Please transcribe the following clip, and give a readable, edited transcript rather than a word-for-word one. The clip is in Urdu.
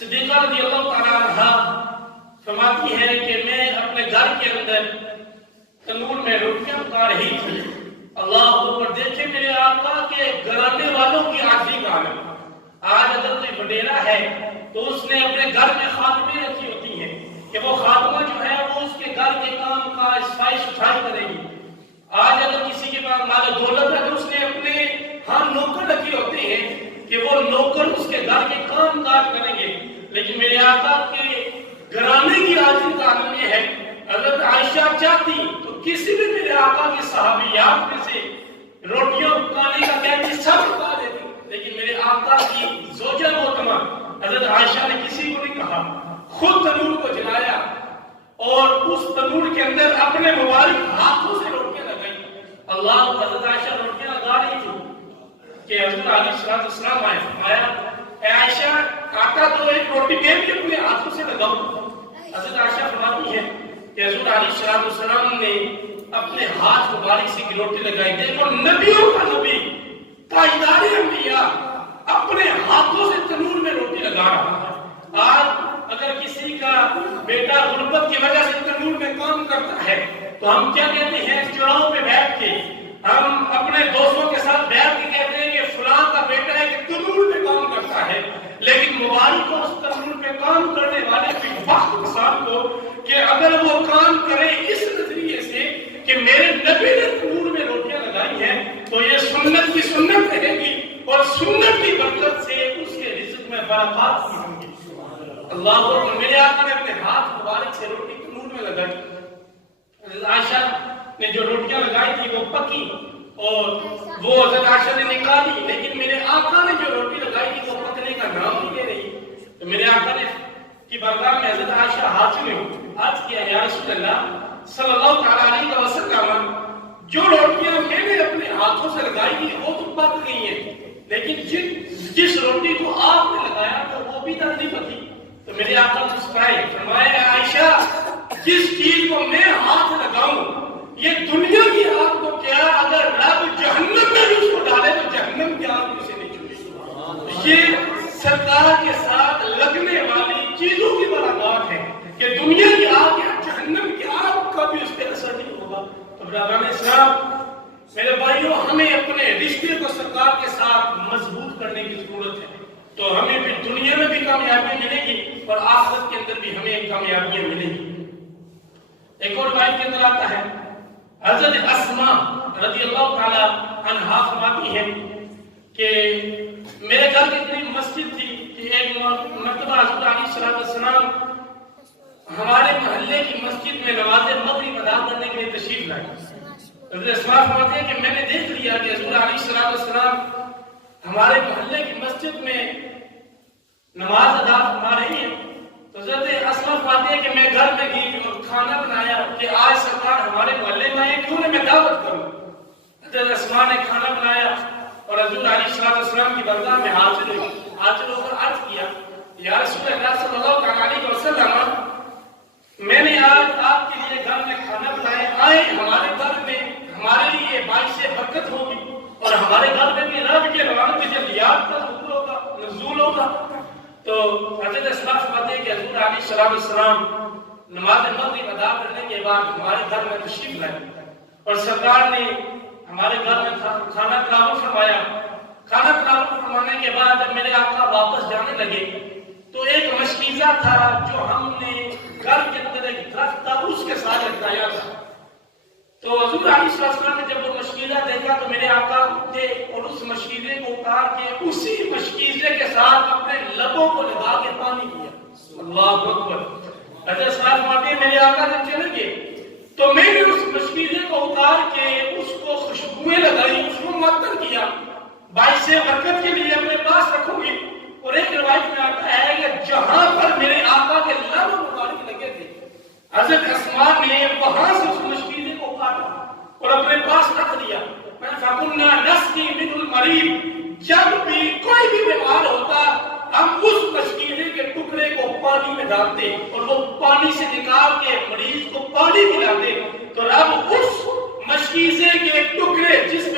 صدیقہ رضی اللہ تعالیٰ عنہ فرماتی ہے کہ میں اپنے گھر کے اندر تنور میں روٹیاں پکا رہی تھی. اللہ اکبر. دیکھیں میرے آقا کے گھرانے والوں کی عاجزی کا عالم. آج اگر کوئی وڈیرا ہے تو اس نے اپنے گھر میں خاتمیں رکھی ہوتی ہیں کہ وہ خاتمہ جو ہے وہ اس کے گھر کے کام کا صفائی ستھرائی کرے گی. آج اگر کسی کے پاس مال و دولت ہے تو اس نے اپنے ہاں نوکر رکھے ہوتے ہیں کہ وہ نوکر اس کے گھر کے کام کاج کریں گے. لیکن میرے آقا کے گھرانے کی عاجزی کا عالم یہ ہے. حضرت عائشہ چاہتی تو کسی بھی میرے آقا کے صحابیات میں سے روٹیاں پکانے کا کہتی سب پکا دیتی. لیکن میرے آقا کی زوجہ محترمہ حضرت عائشہ نے کسی کو نہیں کہا. خود تنور کو جلایا اور اس تنور کے اندر اپنے مبارک ہاتھوں سے روٹیاں لگائی. اللہ. حضرت عائشہ روٹیاں لگا رہی تھی کہ حضرت علیہ السلام آئے. فرمایا اے عائشہ آٹا تو ایک روٹی میں بھی اپنے ہاتھوں سے لگاؤں. حضرت عائشہ فرماتی ہے کہ حضرت علیہ السلام نے اپنے ہاتھ مبارک سے کی روٹی لگائی. دیکھو نبیوں کا نبی تاجدار انبیاء اپنے ہاتھوں سے تنور میں روٹی لگا رہا ہے. آج اگر کسی کا بیٹا غربت کی وجہ سے تنور میں کام کرتا ہے تو ہم کیا کہتے ہیں؟ چوراہوں پہ بیٹھ کے ہم اپنے دوستوں کے ساتھ بیٹھ کے کہتے ہیں کہ فلاں کا بیٹا ہے کہ تنور پہ کام کرتا ہے. لیکن مبارک ہو اس تنور پہ کام کرنے والے وقت انسان کو کہ اگر وہ کام کرے اس نظریے سے کہ میرے نبی نے تنور میں روٹیاں لگائی ہیں تو یہ سنت کی سنت رہے گی اور سنت کی برکت سے اس کے رزق میں برکات کی ہوں گی. اللہ اکبر. میرے آقا نے اپنے ہاتھ مبارک سے روٹی تنور میں لگائی. عائشہ نے جو روٹیاں لگائی تھی وہ پکی اور وہ حضرت عائشہ نے نکالی. لیکن میرے آقا نے جو روٹی لگائی تھی وہ پکنے کا نام نہیں لے رہی. تو میرے آقا نے کی بارگاہ میں حضرت عائشہ حاضر ہوئی. عرض کیا یا رسول اللہ صلی اللہ تعالی علیہ وسلم جو روٹیاں میں نے اپنے ہاتھوں سے لگائی تھی وہ تو پک گئی ہیں لیکن جس روٹی کو آپ نے لگایا تو وہ بھی تک نہیں پکی. تو میرے آقا مسکرائے. فرمایا اے عائشہ جس چیز کو میں ہاتھ لگاؤں یہ دنیا کی آگ کو کیا اگر رب جہنم میں بھی اس کو ڈالے تو جہنم کی آگ اسے نہیں چھوڑے. یہ سرکار کے ساتھ لگنے والی چیزوں کی برکات ہے کہ دنیا کی آگ یا جہنم کی آگ کا بھی اس پہ اثر نہیں ہوگا. تو برادران اسلام میرے بھائیوں ہمیں اپنے رشتے کو سرکار کے ساتھ مضبوط کرنے کی ضرورت ہے تو ہمیں بھی دنیا میں بھی کامیابی ملے گی اور آخرت کے اندر بھی ہمیں کامیابیاں ملیں گی. ایک اور روایت کے اندر آتا ہے حضرت اسماء رضی اللہ تعالی عنہا فرماتی ہے کہ میرے گھر کے قریب مسجد تھی کہ ایک مرتبہ حضرت علیہ السلام ہمارے محلے کی مسجد میں نماز مغرب ادا کرنے کے لیے تشریف لائے. حضرت اسماء فرماتے ہیں کہ میں نے دیکھ لیا کہ حضرت علیہ السلام ہمارے محلے کی مسجد میں نماز ادا فرما رہی ہیں. تو حضرت اسماء فرماتے ہیں کہ میں گھر میں گئی اور کھانا بنایا کہ آج سرکار ہمارے محلے میں آئے کیوں نہ میں دعوت کروں. حضرت اسماء نے کھانا بنایا اور حضور علیہ السلام کی بارگاہ میں حاضر ہوئی. حاضر ہو کر عرض کیا یا رسول اللہ صلی اللہ علیہ وسلم میں نے آج آپ کے لیے گھر میں کھانا بنایا آئے ہمارے گھر میں ہمارے لیے باعث برکت ہوگی اور ہمارے گھر میں بھی رب کے رحمت جلیات کا حضور ہوگا نزول ہوگا. تو حضرت اسماء فرماتے ہیں کہ حضور علیہ السلام نماز مغرب ادا کرنے کے بعد ہمارے گھر میں تشریف لائے اور سرکار نے ہمارے گھر میں کھانا تناول فرمایا. کھانا تناول فرمانے کے بعد جب میرے آقا واپس جانے لگے تو ایک مشکیزہ تھا جو ہم نے گھر کے اندر ایک درخت تھا اس کے ساتھ لٹکایا تھا. تو حضور علیہ السلام نے جب وہ مشکیزہ دیکھا تو میرے آقا اٹھے اور اس مشکیزے کو اتار کے اسی مشکیزے کے ساتھ اپنے لبوں کو لگا کے پانی پیا. اللہ اکبر. حضرت اسماء فرماتے ہیں میرے آقا جب چلے گئے تو میں نے اس مشکیزے کو اتار کے اس کو خوشبوئیں لگائی اس کو معطر کیا باعث برکت کے لیے اپنے پاس رکھوں گی. اور ایک روایت میں آتا ہے کہ جہاں پر میرے آقا کے لب مبارک لگے تھے حضرت اسماء نے وہاں سے اس مشکیزے کو کاٹا اور اپنے پاس رکھ دیا. فَكُنَّا نَسْقِي مِنْهُ الْمَرِيضَ جب بھی کوئی بھی بیمار ہوتا ہم اس مشکیزے کے ٹکڑے کو پانی میں ڈالتے اور وہ پانی سے نکال کے مریض کو پانی پلاتے. تو رب اس مشکیزے کے ٹکڑے جس